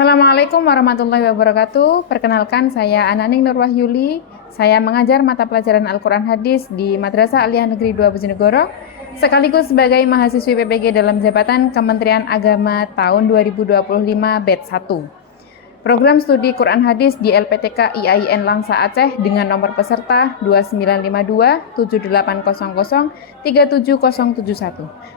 Assalamualaikum warahmatullahi wabarakatuh. Perkenalkan, saya Ananing Nurwahyuli. Saya mengajar mata pelajaran Al-Quran Hadis di Madrasah Aliyah Negeri 2 Bojonegoro, sekaligus sebagai mahasiswi PPG dalam jabatan Kementerian Agama tahun 2025 batch 1. Program studi Quran Hadis di LPTK IAIN Langsa Aceh dengan nomor peserta 2952 7800 37071.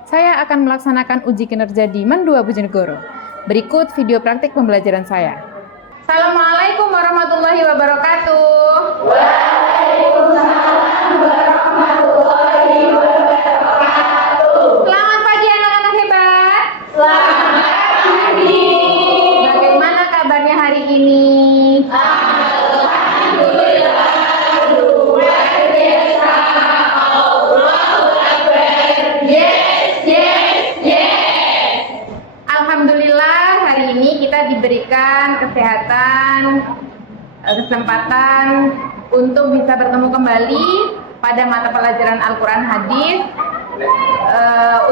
Saya akan melaksanakan uji kinerja di Men 2 Bojonegoro. Berikut video praktik pembelajaran saya. Assalamualaikum warahmatullahi wabarakatuh. Waalaikumsalam warahmatullahi wabarakatuh. Selamat pagi anak-anak hebat. Selamat pagi. Bagaimana kabarnya hari ini? Alhamdulillah, luar biasa. Allahu Akbar. Yes, yes, yes. Alhamdulillah, hari ini kita diberikan kesehatan, kesempatan untuk bisa bertemu kembali pada mata pelajaran Al-Quran Hadis.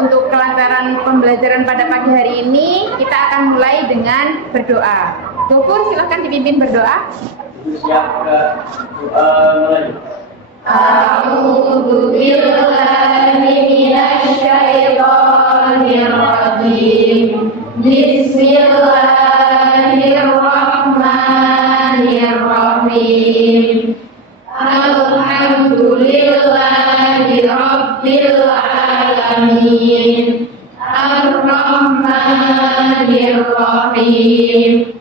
Untuk kelancaran pembelajaran pada pagi hari ini, kita akan mulai dengan berdoa. Gofur, silahkan dipimpin berdoa. Siap, mulai. A'udzu billahi minasy syaithanir rajim. Bismillahirrahmanirrahim. Alhamdulillahi rabbil alamin. Ar-Rahmanir Rahim.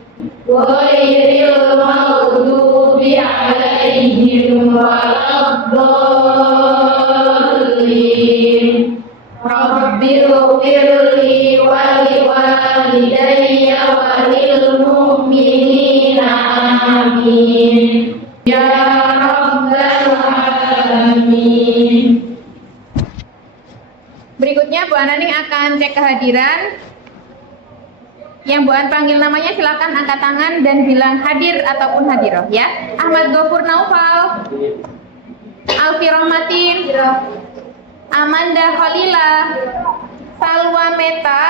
Ghairil maghdubi 'alaihim waladdallin. Rabbighfirli wa liwalidayya wa lil mu'minina amin. Ya Rabbal alamin. Berikutnya Bu Ananing akan cek kehadiran. Yang Bu An panggil namanya silakan angkat tangan dan bilang hadir ataupun hadiroh ya. Ahmad Gofur Naufal, Alfi Rohmatin, Amanda Khalila, Salwa Meta,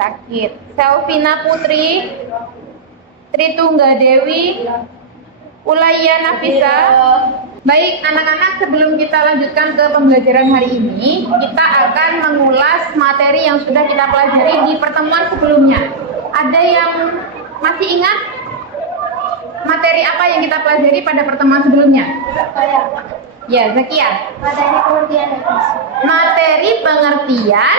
sakit, Selvina Putri, Tritungga Dewi, Ulaya Nafisa. Baik anak-anak, sebelum kita lanjutkan ke pembelajaran hari ini, kita akan mengulas materi yang sudah kita pelajari di pertemuan sebelumnya. Ada yang masih ingat materi apa yang kita pelajari pada pertemuan sebelumnya? Ya, Zakia. Materi pengertian hadis. Materi pengertian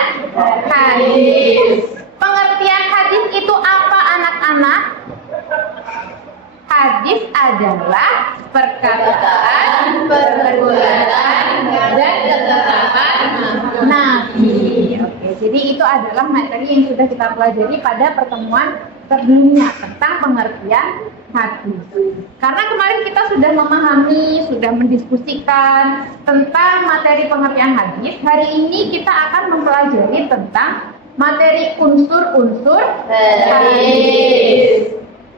hadis. Pengertian hadis itu apa anak-anak? Hadis adalah perkataan, perbuatan, dan ketetapan Nabi. Oke, jadi itu adalah materi yang sudah kita pelajari pada pertemuan sebelumnya tentang pengertian hadis. Karena kemarin kita sudah memahami, sudah mendiskusikan tentang materi pengertian hadis, hari ini kita akan mempelajari tentang materi unsur-unsur hadis.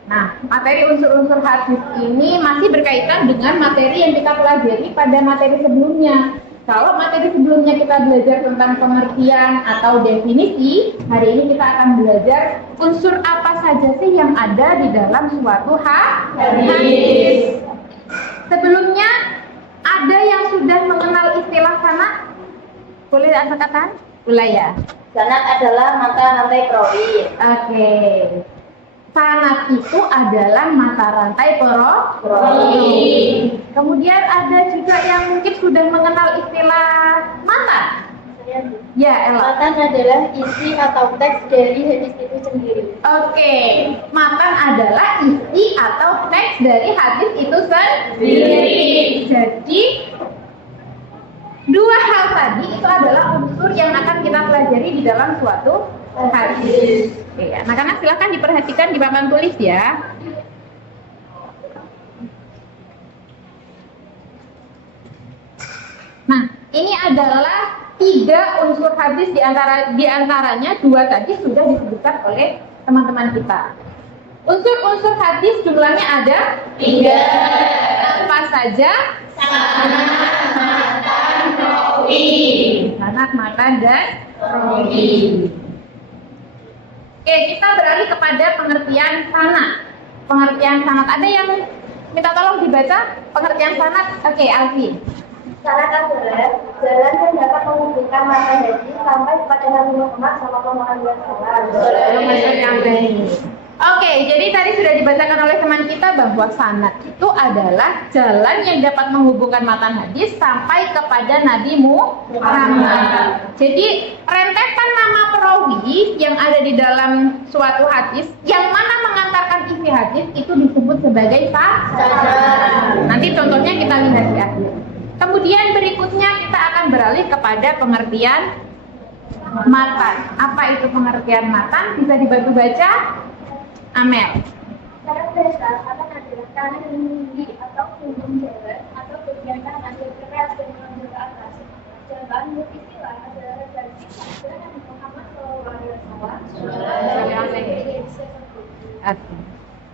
Nah, materi unsur-unsur hadis ini masih berkaitan dengan materi yang kita pelajari pada materi sebelumnya. Kalau materi sebelumnya kita belajar tentang pengertian atau definisi, hari ini kita akan belajar unsur apa saja sih yang ada di dalam suatu hadis. Sebelumnya, ada yang sudah mengenal istilah sanad? Boleh angkat? Ulaya. Sanad adalah mata rantai perawi. Oke. Sanad itu adalah mata rantai perawi. Kemudian ada juga yang mungkin sudah mengenal istilah matan. Ya, Ella. Matan adalah isi atau teks dari hadis itu sendiri. Oke, matan adalah isi atau teks dari hadis itu sendiri. Jadi dua hal tadi itu adalah unsur yang akan kita pelajari di dalam suatu hadis. Oke, anak-anak silakan diperhatikan di papan tulis ya. Nah, ini adalah 3 unsur hadis, di antaranya 2 tadi sudah disebutkan oleh teman-teman kita. Unsur-unsur hadis jumlahnya ada 3. Apa saja? Sanad, matan, rawi. Sanad, matan, dan rawi. Oke, kita beralih kepada pengertian sanad. Pengertian sanad, ada yang minta tolong dibaca pengertian sanad? Oke, Alfi. Sanad adalah jalan yang dapat menghubungkan mata hadis sampai kepada Nabi Muhammad SAW. Oke, jadi tadi sudah dibacakan oleh teman kita bahwa sanad itu adalah jalan yang dapat menghubungkan matan hadis sampai kepada Nabi Muhammad. Jadi rentetan nama perawi yang ada di dalam suatu hadis yang mana mengantarkan isi hadis itu disebut sebagai sanad. Nanti contohnya kita lihat di akhir. Kemudian berikutnya kita akan beralih kepada pengertian matan. Apa itu pengertian matan? Bisa dibantu baca? Amel. Cara dasar akan adalah tangan yang meninggi atau punggung jalan atau bagian kanan yang keras dan menonjol ke atas. Jawaban istilah adalah redaksi sabda Nabi Muhammad SAW.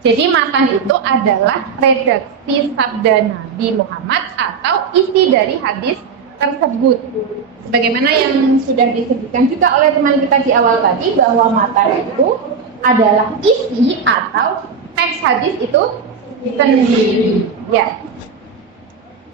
Jadi matan itu adalah redaksi sabda Nabi Muhammad atau isi dari hadis tersebut. Sebagaimana yang sudah disebutkan juga oleh teman kita di awal tadi bahwa matan itu adalah isi atau teks hadis itu sendiri. Ya.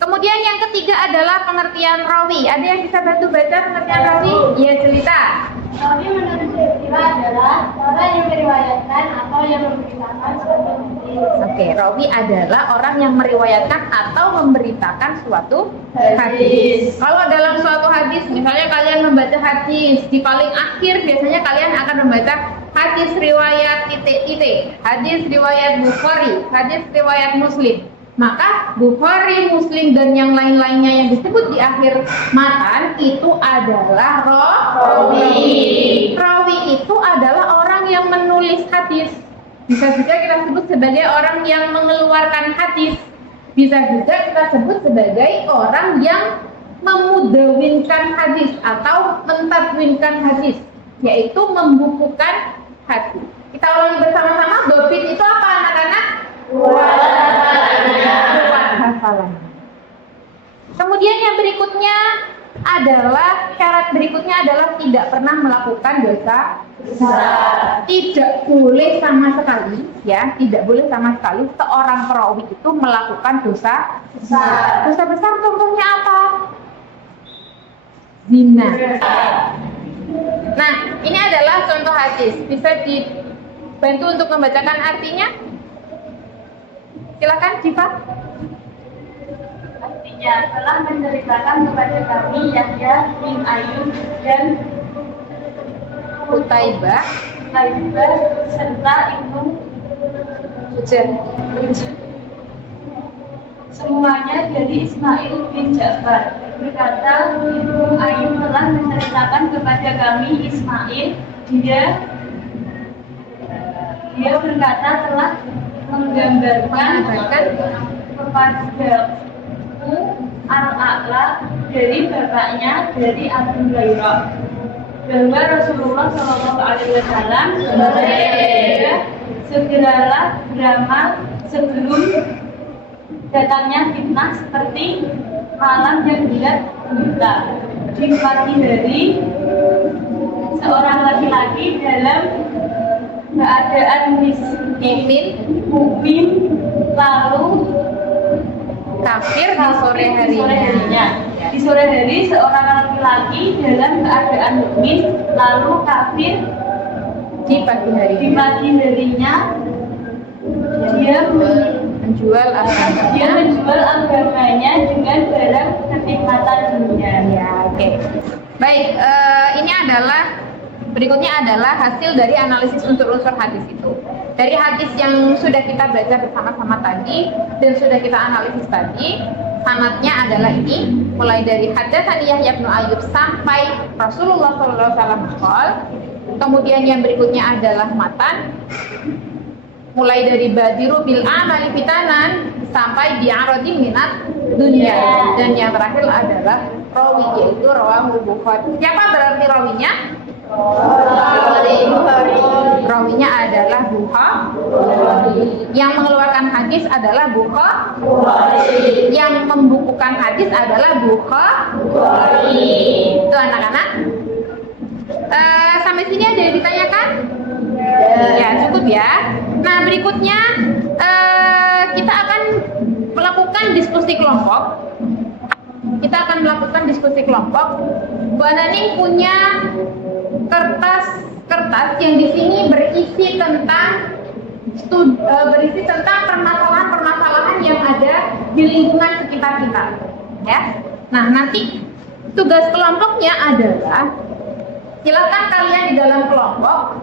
Kemudian yang ketiga adalah pengertian rawi. Ada yang bisa bantu baca pengertian rawi? Ya, cerita. Rawi menurut istilah adalah orang yang meriwayatkan atau yang memberitakan suatu hadis. Oke, rawi adalah orang yang meriwayatkan atau memberitakan suatu hadis. Kalau dalam suatu hadis, misalnya kalian membaca hadis di paling akhir, biasanya kalian akan membaca hadis riwayat titik, hadis riwayat Bukhari, hadis riwayat Muslim. Maka Bukhari, Muslim, dan yang lain-lainnya yang disebut di akhir matan itu adalah rawi. Rawi itu adalah orang yang menulis hadis. Bisa juga kita sebut sebagai orang yang mengeluarkan hadis. Bisa juga kita sebut sebagai orang yang memudawinkan hadis atau mentadwinkan hadis, yaitu membukukan hadis. Kita ulangi bersama-sama. Dobit itu apa, anak-anak? Kuat hafalan. Kemudian yang berikutnya adalah syarat berikutnya adalah tidak pernah melakukan dosa besar. Tidak boleh sama sekali, ya, tidak boleh sama sekali seorang perawi itu melakukan dosa besar. Dosa besar contohnya apa? Zina. Nah, ini adalah contoh hadis. Bisa dibantu untuk membacakan artinya? Silakan, Jiva. Artinya telah menceritakan kepada kami Yahya bin Ayub dan Utaibah serta Ibnu Hujan. semuanya dari Ismail bin Ja'far. Berkata Ibnu Ayub telah menceritakan kepada kami Ismail, dia berkata telah menggambarkan kepadaku Al-A'la dari bapaknya dari Abu Hurairah bahwa Rasulullah SAW segeralah beramal sebelum datangnya fitnah seperti malam yang gelap gulita. Di pagi hari seorang laki-laki dalam keadaan mukmin lalu kafir di sore harinya. Di sore hari seorang laki-laki dalam keadaan mukmin lalu kafir Di pagi harinya dia menjual agamanya dengan barang kenikmatan dunia. Ya, oke. Baik, berikutnya adalah hasil dari analisis unsur-unsur hadis itu. Dari hadis yang sudah kita baca bersama-sama tadi dan sudah kita analisis tadi, sanadnya adalah ini, mulai dari haddatsani Yahya bin Ayub sampai Rasulullah SAW. Kemudian yang berikutnya adalah matan, mulai dari badiru bil amali fitanan sampai bi'aradi minat dunia, dan yang terakhir adalah rawi, yaitu rawahul Bukhari. Siapa berarti rawinya? Rawinya adalah Bukhari. Yang mengeluarkan hadis adalah Bukhari. Yang membukukan hadis adalah Bukhari. Itu anak-anak. Sampai sini ada yang ditanyakan? Ya, cukup ya. Nah, berikutnya kita akan melakukan diskusi kelompok. Bu Ananing punya kertas yang di sini berisi tentang permasalahan-permasalahan yang ada di lingkungan sekitar kita. Ya. Nah, nanti tugas kelompoknya adalah silakan kalian di dalam kelompok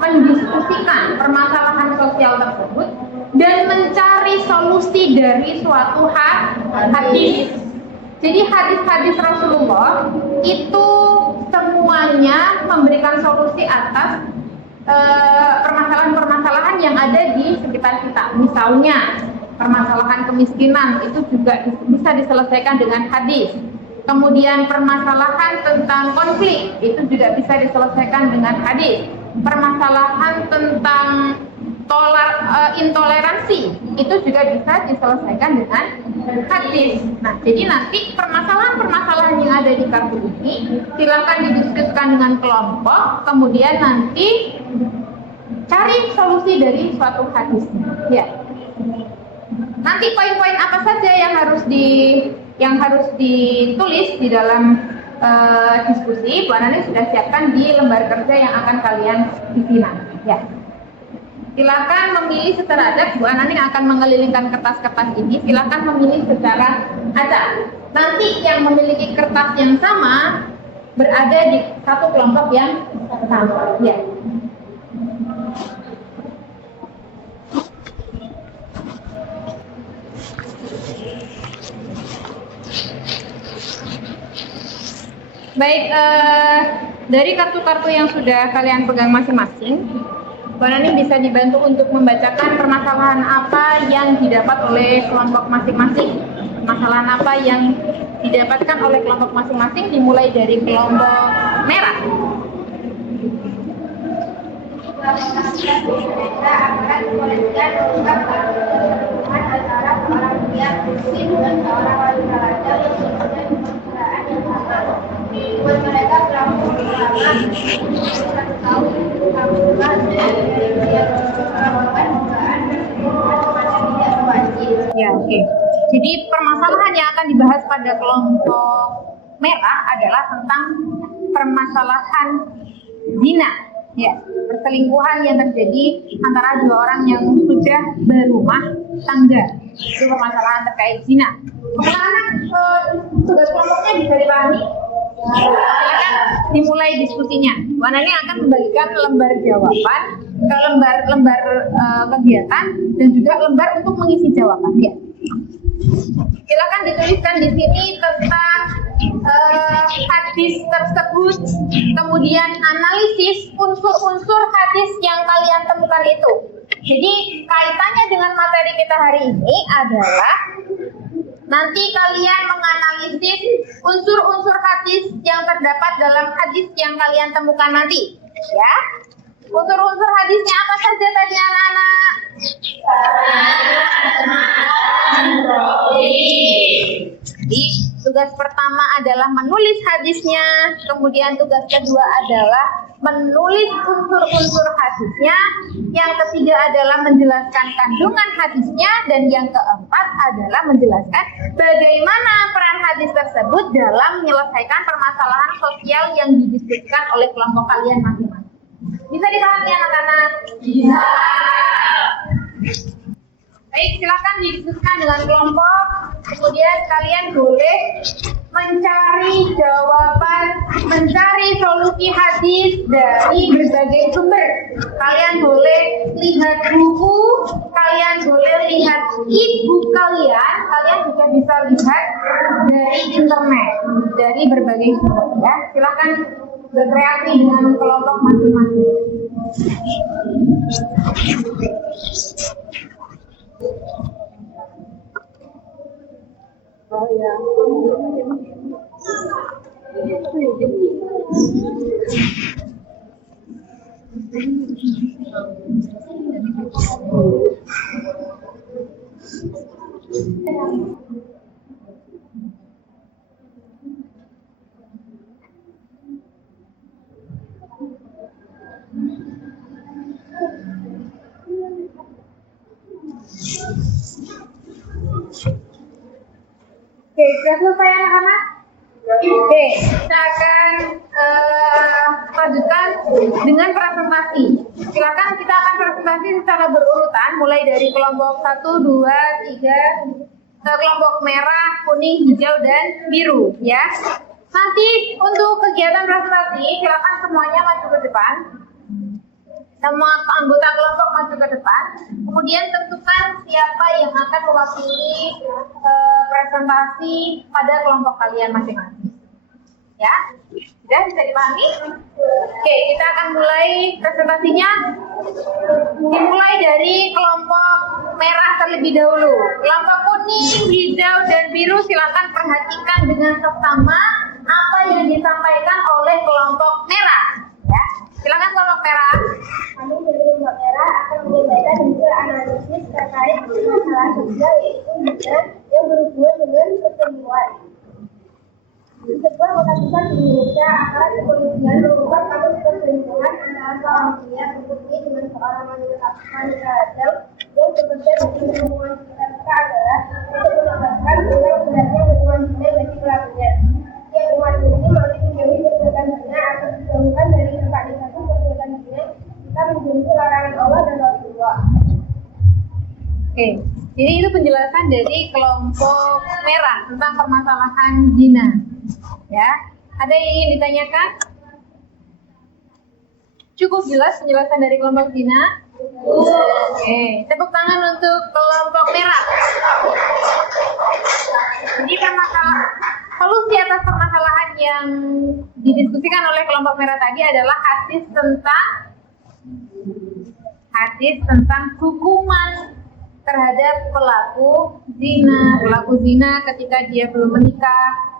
mendiskusikan permasalahan sosial tersebut dan mencari solusi dari suatu hadis. Jadi hadis-hadis Rasulullah itu semuanya memberikan solusi atas permasalahan-permasalahan yang ada di sekitar kita. Misalnya permasalahan kemiskinan itu juga bisa diselesaikan dengan hadis. Kemudian permasalahan tentang konflik itu juga bisa diselesaikan dengan hadis. Permasalahan tentang intoleransi itu juga bisa diselesaikan dengan hadis. Nah, jadi nanti permasalahan-permasalahan yang ada di kartu ini silakan didiskusikan dengan kelompok, kemudian nanti cari solusi dari suatu hadis. Ya. Nanti poin-poin apa saja yang harus ditulis di dalam diskusi, Bu Ananing sudah siapkan di lembar kerja yang akan kalian isi nanti. Ya. Silakan memilih secara acak. Bu Ananing akan mengelilingkan kertas-kertas ini. Silakan memilih secara acak. Nanti yang memiliki kertas yang sama berada di satu kelompok yang sama. Ya. Baik, dari kartu-kartu yang sudah kalian pegang masing-masing, Bu Ananing bisa dibantu untuk membacakan permasalahan apa yang didapat oleh kelompok masing-masing. Permasalahan apa yang didapatkan oleh kelompok masing-masing dimulai dari kelompok merah. Buat mereka kelompok pertama tahu Ya, oke. Jadi permasalahan yang akan dibahas pada kelompok merah adalah tentang permasalahan zina. Ya, perselingkuhan yang terjadi antara dua orang yang sudah berumah tangga. Itu permasalahan terkait zina. Anak-anak tugas kelompoknya bisa dipahami? Silakan dimulai diskusinya. Bu Ananing akan membagikan lembar jawaban ke lembar kegiatan dan juga lembar untuk mengisi jawaban. Ya. Silakan dituliskan di sini tentang hadis tersebut, kemudian analisis unsur-unsur hadis yang kalian temukan itu. Jadi kaitannya dengan materi kita hari ini adalah nanti kalian menganalisis unsur-unsur hadis yang terdapat dalam hadis yang kalian temukan nanti, ya. Unsur-unsur hadisnya apa saja tadi anak-anak? Jadi tugas pertama adalah menulis hadisnya, kemudian tugas kedua adalah menulis unsur-unsur hadisnya, yang ketiga adalah menjelaskan kandungan hadisnya, dan yang keempat adalah menjelaskan bagaimana peran hadis tersebut dalam menyelesaikan permasalahan sosial yang didiskusikan oleh kelompok kalian masing-masing. Bisa dipahami anak-anak? Bisa. Baik, silakan didiskusikan dengan kelompok. Kemudian kalian boleh mencari solusi hadis dari berbagai sumber. Kalian boleh lihat buku, kalian boleh lihat e-book kalian juga bisa lihat dari internet, dari berbagai sumber. Ya, silakan berkreasi dengan kelompok masing-masing. Oh ya. Sudah selesai anak-anak? Oke, kita akan lanjutkan dengan presentasi. Silakan kita akan presentasi secara berurutan, mulai dari kelompok 1, 2, 3, kelompok merah, kuning, hijau, dan biru, ya. Nanti untuk kegiatan presentasi, silakan semuanya maju ke depan. Semua anggota kelompok maju ke depan. Kemudian tentukan siapa yang akan mewakili presentasi pada kelompok kalian masing-masing. Ya, sudah bisa dipahami? Oke, kita akan mulai presentasinya. Dimulai dari kelompok merah terlebih dahulu. Kelompok kuning, hijau, dan biru silakan perhatikan dengan seksama apa yang disampaikan oleh kelompok merah. Ya, silakan kelompok merah. Kami dari kelompok merah akan menyampaikan hasil analisis terkait masalah sosial yaitu gender yang berhubungan dengan pertemuan. Di sebuah kota besar di Indonesia, aparat kepolisian membuat kasus perselingkuhan antara seorang pria berputih dengan seorang wanita Adam yang bekerja di hubungan mereka adalah untuk menambahkan nilai beratnya hubungan zina bagi pelakunya. Yang umat ini masih menjauhi perbuatan zina atau dijauhkan dari tempat satu perbuatan zina jika menjauhi larangan Allah dan Rasulullah. Oke, jadi itu penjelasan dari kelompok merah tentang permasalahan zina. Ya, ada yang ingin ditanyakan? Cukup jelas penjelasan dari kelompok zina? Oke, tepuk tangan untuk kelompok merah. Jadi solusi atas permasalahan yang didiskusikan oleh kelompok merah tadi adalah hadis tentang hukuman terhadap pelaku zina ketika dia belum menikah.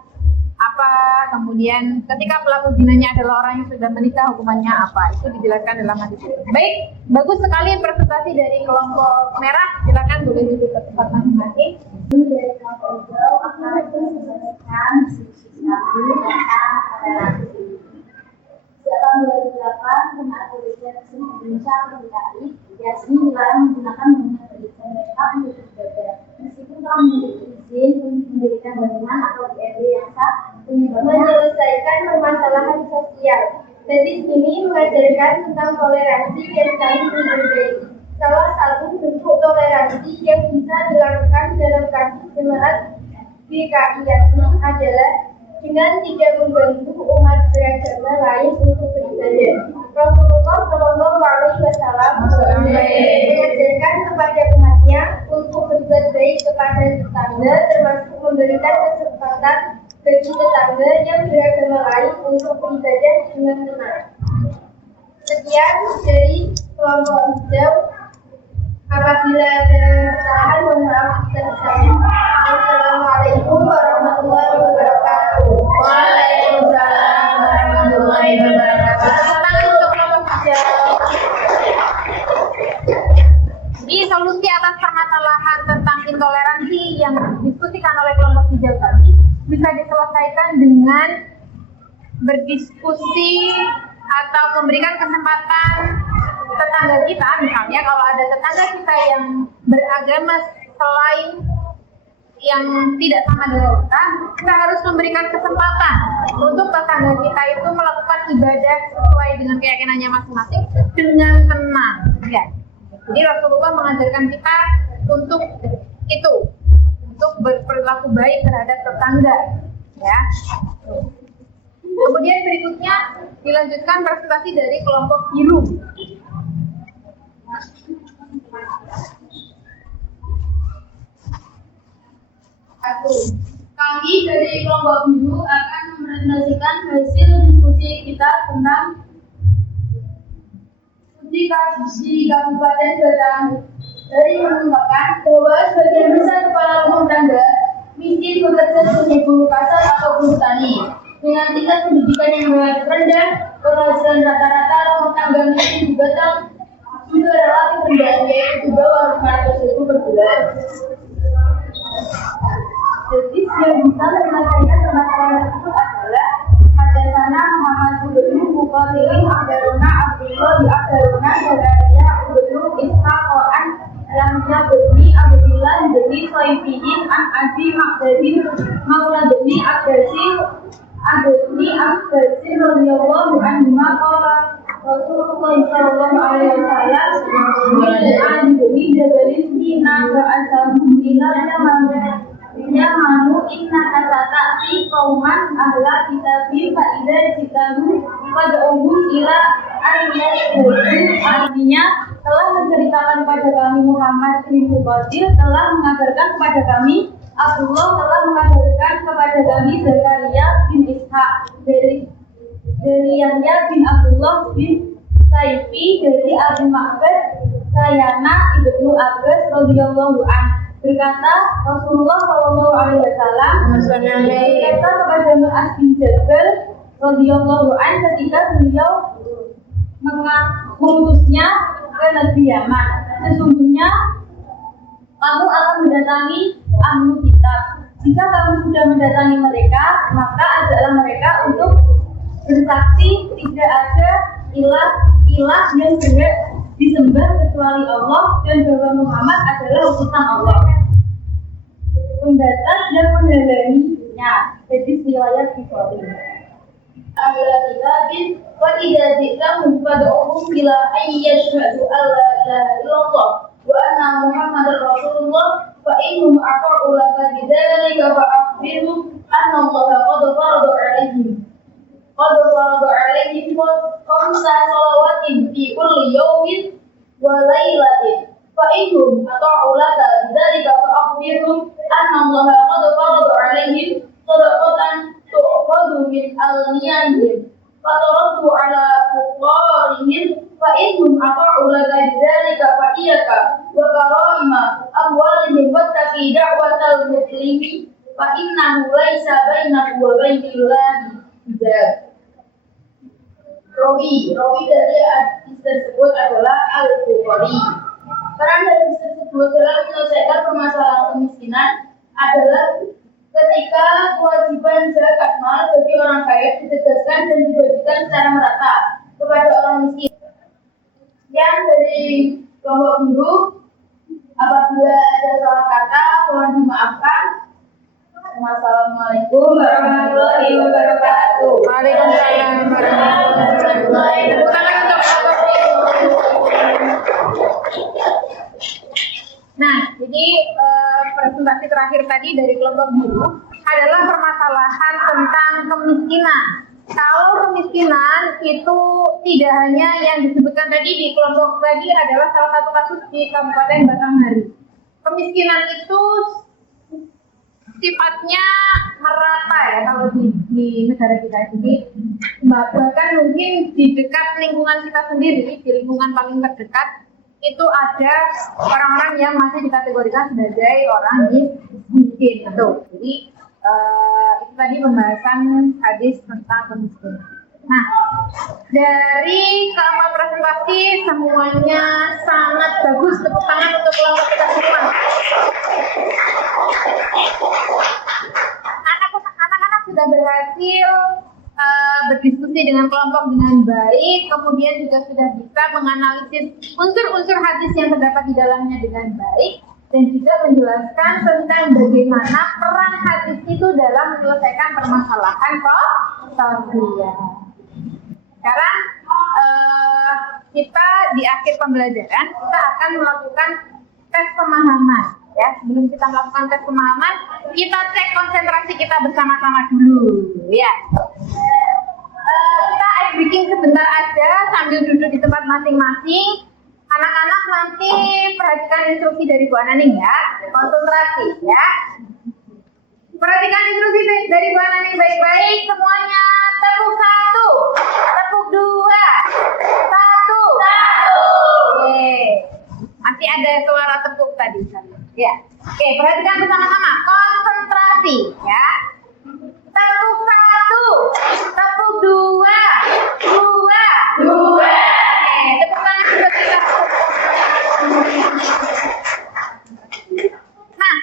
Kemudian ketika pelaku zinanya adalah orang yang sudah menikah, hukumannya apa? Itu dijelaskan dalam hadis itu. Baik, bagus sekali presentasi dari kelompok merah. Silakan boleh duduk ke tempat masing-masing. Dari kelompok hijau akan menyampaikan diskusi kami tentang relasi. Sejak tahun 2008, Kemah Kepolisian Indonesia atau DKI resmi dilarang menggunakan bangunan pendidikan mereka untuk beribadah. Meskipun telah memiliki izin untuk mendirikan bangunan atau BNB yang sah, menyelesaikan permasalahan sosial. Hadis ini mengajarkan tentang toleransi dan saling menghargai. Salah satu bentuk toleransi yang bisa dilakukan dalam kasus jemaat DKI adalah dengan tidak mengganggu umat beragama lain untuk beribadah. Rasulullah Shallallahu Alaihi Wasallam mengajarkan kepada umatnya untuk berbuat baik kepada tetangga, termasuk memberikan kesempatan bagi tetangga yang beragama lain untuk beribadah dengan tenang. Sekian dari kelompok hijau. Apabila ada kesalahan, mohon maaf tersebut. Assalamualaikum warahmatullahi wabarakatuh. Waalaikumsalam warahmatullahi wabarakatuh. Selamat untuk kelompok hijau. Jadi solusi atas permasalahan tentang intoleransi yang didiskusikan oleh kelompok hijau tadi bisa diselesaikan dengan berdiskusi atau memberikan kesempatan tetangga kita, misalnya kalau ada tetangga kita yang beragama selain yang tidak sama dengan kita harus memberikan kesempatan untuk tetangga kita itu melakukan ibadah sesuai dengan keyakinannya masing-masing dengan tenang. Ya. Jadi Rasulullah mengajarkan kita untuk itu, untuk berperilaku baik terhadap tetangga. Ya. Kemudian berikutnya dilanjutkan presentasi dari kelompok biru. Kami dari kelompok biru akan mempresentasikan hasil diskusi kita tentang studi kasus di Kabupaten Batang. Dari mengungkapkan bahwa sebagian besar kepala rumah tangga miskin bekerja sebagai buruh kasar atau buruh tani. Dengan tingkat pendidikan yang relatif rendah, penghasilan rata-rata rumah tangga miskin di Batang juga relatif rendah, yaitu di bawah 500.000 per bulan. Jadi yang bisa menyelesaikan permasalahan tersebut adalah Hadasana Muhammad Gubernur Muqatilin Abdaruna Abdullah di Abdaruna Syaraya Gubernur Ishaqo'an Lamja Bani Abdillah Bani Soifihin An Adi Maqdadin Maula Abbasi radhiyallahu anhu qala Rasulullah sallallahu alaihi wasallam di jabalin Sina wa asabu ila manu inna kasatati qauman ahla kitabin fa idza jitamu fad'uhum ila ayyatu artinya telah menceritakan kepada kami Muhammad bin Qatil telah mengabarkan kepada kami Abdullah telah mengabarkan kepada kami Zakaria bin Ishaq dari Yahya bin Abdullah bin Saifi dari Abu Ma'bad Sayana ibnu Abbas radhiyallahu anhu berkata Rasulullah sallallahu alaihi wasallam berkata kepada Mu'adz bin Jabal radhiyallahu anhu ketika beliau mengutusnya ke negeri Yaman. Sesungguhnya kamu akan mendatangi ahlu kitab. Jika kamu sudah mendatangi mereka, maka ajaklah mereka untuk bersaksi tidak ada ilah yang berhak disembah kecuali Allah dan bahwa Muhammad adalah utusan Allah. Pembatas dan menghalanginya. Jadi riwayat Bukhari. Ahla kitabin wa idza ji'tahum fad'uhum ila ayyashhadu alla ilaha illallah wa anna Muhammadar Rasulullah fa innahum aqa'u laka bidzalika fa akhbirhum anna Allah qad farada 'alaihim khamsa salawatin fi kulli yawmin wa lailatin fa innahum ata'u laka bidzalika fa akhbirhum anna Allah qad farada 'alaihim sadaqatan tu'khadhu min aghniyahim fa taraddu 'ala fuqarihim fa innahum ata'u laka bidzalika fa iyyaka wa karaima amwalihim wattaqi da'watal muslimi fa innahu laisa bainahu wa bainillahi hijab. Rawi dari hadis tersebut adalah Al-Bukhari. Peran hadis tersebut dalam menyelesaikan permasalahan kemiskinan adalah ketika kewajiban zakat mal bagi orang kaya ditegaskan dan dibagikan secara merata kepada orang miskin. Yang dari kelompok buruh, apabila ada salah kata, mohon dimaafkan. Wassalamualaikum warahmatullahi wabarakatuh. Waalaikumsalam warahmatullahi wabarakatuh. Nah, jadi presentasi terakhir tadi dari kelompok buruh adalah permasalahan tentang kemiskinan. Kalau kemiskinan itu tidak hanya yang disebutkan tadi di kelompok tadi adalah salah satu kasus di Kabupaten Batanghari. Kemiskinan itu sifatnya merata ya kalau di negara kita. Jadi bahkan mungkin di dekat lingkungan kita sendiri, di lingkungan paling terdekat itu ada orang-orang yang masih dikategorikan sebagai orang miskin. Betul. Jadi itu tadi pembahasan hadis tentang kemiskinan. Nah, dari keempat presentasi semuanya sangat bagus. Tepuk tangan untuk kelompok kita semua. Anak-anak sudah berhasil berdiskusi dengan kelompok dengan baik, kemudian juga sudah bisa menganalisis unsur-unsur hadis yang terdapat di dalamnya dengan baik, dan juga menjelaskan tentang bagaimana peran hadis itu dalam menyelesaikan permasalahan sosial. Sekarang kita di akhir pembelajaran kita akan melakukan tes pemahaman. Ya, sebelum kita melakukan tes pemahaman, kita cek konsentrasi kita bersama-sama dulu. Ya, kita ice breaking sebentar aja sambil duduk di tempat masing-masing. Anak-anak nanti perhatikan instruksi dari Bu Ananing ya, konsentrasi ya. Perhatikan instruksi dari Bu Ananing baik-baik semuanya. Tepuk 1, tepuk 2, 1. Oke, masih ada suara tepuk tadi. Ya, oke, perhatikan bersama-sama, konsentrasi ya. Tepuk 1, tepuk 2, 2. Oke, tepuk tangan sudah kita. Nah,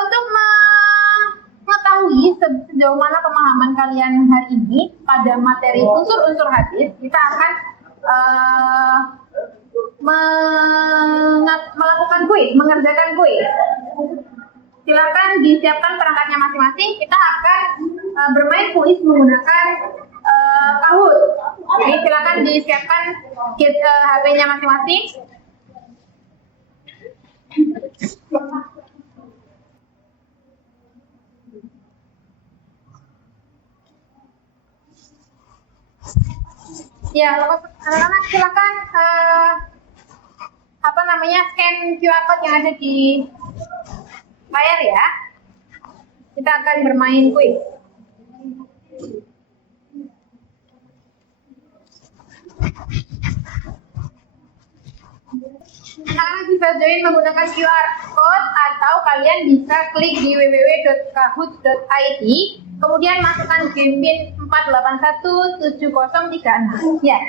untuk mengetahui sejauh mana pemahaman kalian hari ini pada materi unsur-unsur hadis, kita akan melakukan kuis, mengerjakan kuis. Silakan disiapkan perangkatnya masing-masing. Kita akan bermain kuis menggunakan Kahoot. Jadi silakan disiapkan HP-nya masing-masing. Ya, anak-anak silakan scan QR code yang ada di layar ya. Kita akan bermain kuis. Anak-anak bisa join menggunakan QR code atau kalian bisa klik di www.kahoot.id, kemudian masukkan game pin 4817036. Ya.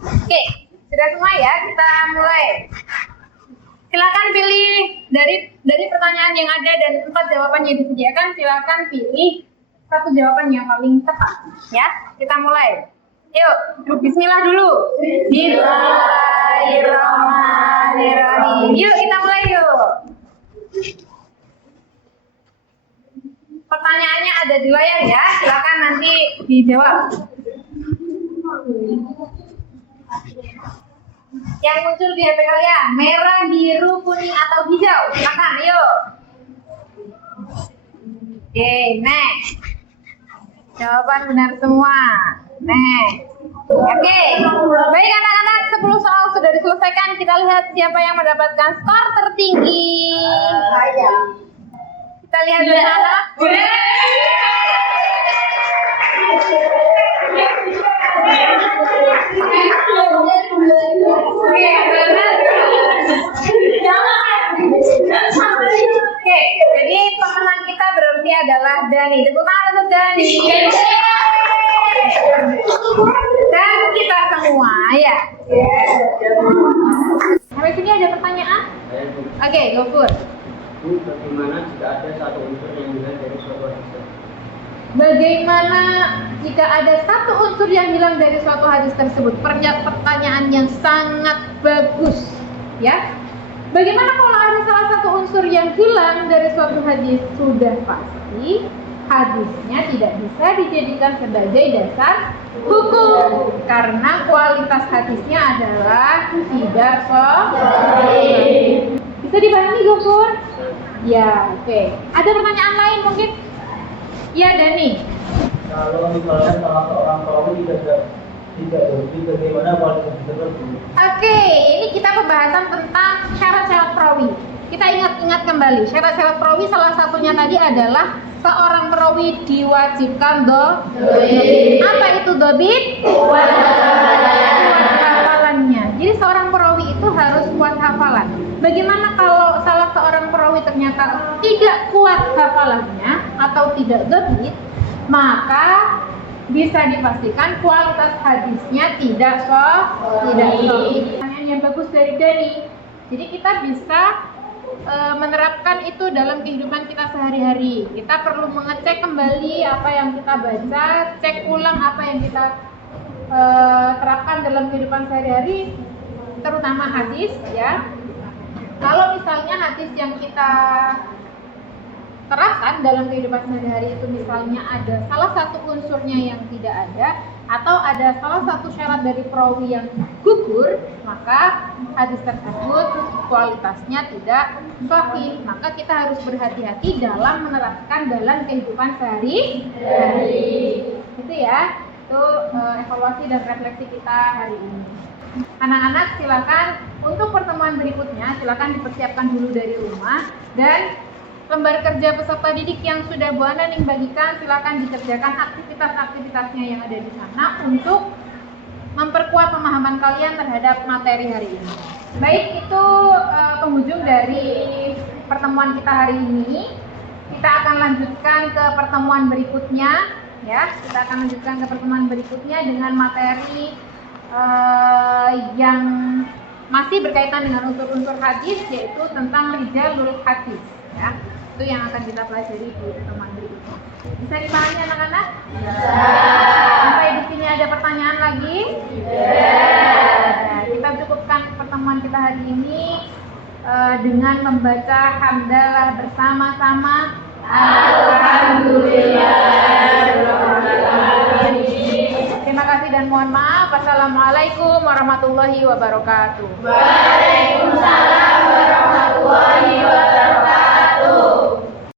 Oke, sudah semua ya, kita mulai. Silakan pilih dari pertanyaan yang ada dan 4 jawaban yang disediakan, silakan pilih satu jawaban yang paling tepat ya. Kita mulai. Yuk, bismillah dulu. Bismillahirrahmanirrahim. Yuk, kita mulai yuk. Pertanyaannya ada di layar ya, silakan nanti dijawab. Yang muncul di HP kalian, merah, biru, kuning, atau hijau. Silakan, yuk. Oke, next. Jawaban benar semua. Next. Oke, baik anak-anak, 10 soal sudah diselesaikan. Kita lihat siapa yang mendapatkan skor tertinggi. Kita lihat dulu anak. Oke, jadi pemenang kita berarti adalah Dani. Tepuk tangan untuk Dani. Dan kita semua ya. Sampai sini ada pertanyaan? Oke, go for. Bagaimana jika ada satu unsur yang hilang dari suatu hadis? Bagaimana jika ada satu unsur yang hilang dari suatu hadis tersebut? Pertanyaan yang sangat bagus, ya. Bagaimana kalau ada salah satu unsur yang hilang dari suatu hadis? Sudah pasti hadisnya tidak bisa dijadikan sebagai dasar hukum karena kualitas hadisnya adalah tidak sahih. Bisa dipahami, Gofur? Ya, oke. Ada pertanyaan lain mungkin? Ya, Dani. Kalau misalnya salah seorang perawi tidak berarti bagaimana kualitas tersebut? Oke, ini kita pembahasan tentang syarat-syarat perawi. Kita ingat-ingat kembali, syarat-syarat perawi salah satunya tadi adalah seorang perawi diwajibkan dobit. Apa itu dobit? Kuat hafalannya. Jadi seorang perawi itu harus kuat hafalan. Bagaimana kalau salah seorang perawi ternyata tidak kuat hafalannya atau tidak dobit, maka bisa dipastikan kualitas hadisnya tidak sahih. Pertanyaan yang bagus dari Dani. Jadi kita bisa menerapkan itu dalam kehidupan kita sehari-hari. Kita perlu mengecek kembali apa yang kita baca, cek ulang apa yang kita terapkan dalam kehidupan sehari-hari, terutama hadis ya. Kalau misalnya hadis yang kita terapkan dalam kehidupan sehari-hari itu misalnya ada salah satu unsurnya yang tidak ada atau ada salah satu syarat dari perawi yang gugur, maka hadis tersebut kualitasnya tidak sahih. Maka kita harus berhati-hati dalam menerapkan dalam kehidupan sehari-hari. Itu ya, itu evaluasi dan refleksi kita hari ini. Anak-anak silakan untuk pertemuan berikutnya silakan dipersiapkan dulu dari rumah, dan lembar kerja peserta didik yang sudah Bu Ananing bagikan silakan dikerjakan aktivitas-aktivitasnya yang ada di sana untuk memperkuat pemahaman kalian terhadap materi hari ini. Baik, itu penghujung dari pertemuan kita hari ini. Kita akan lanjutkan ke pertemuan berikutnya ya. Kita akan lanjutkan ke pertemuan berikutnya dengan materi yang masih berkaitan dengan unsur-unsur hadis, yaitu tentang rijalul hadis ya. Itu yang akan kita pelajari di pertemuan berikutnya. Bisa dipahami anak-anak? Sampai di sini ada pertanyaan lagi? Nah, kita cukupkan pertemuan kita hari ini dengan membaca hamdalah bersama-sama. Terima kasih dan mohon maaf. Wassalamualaikum warahmatullahi wabarakatuh. Waalaikumsalam warahmatullahi wabarakatuh.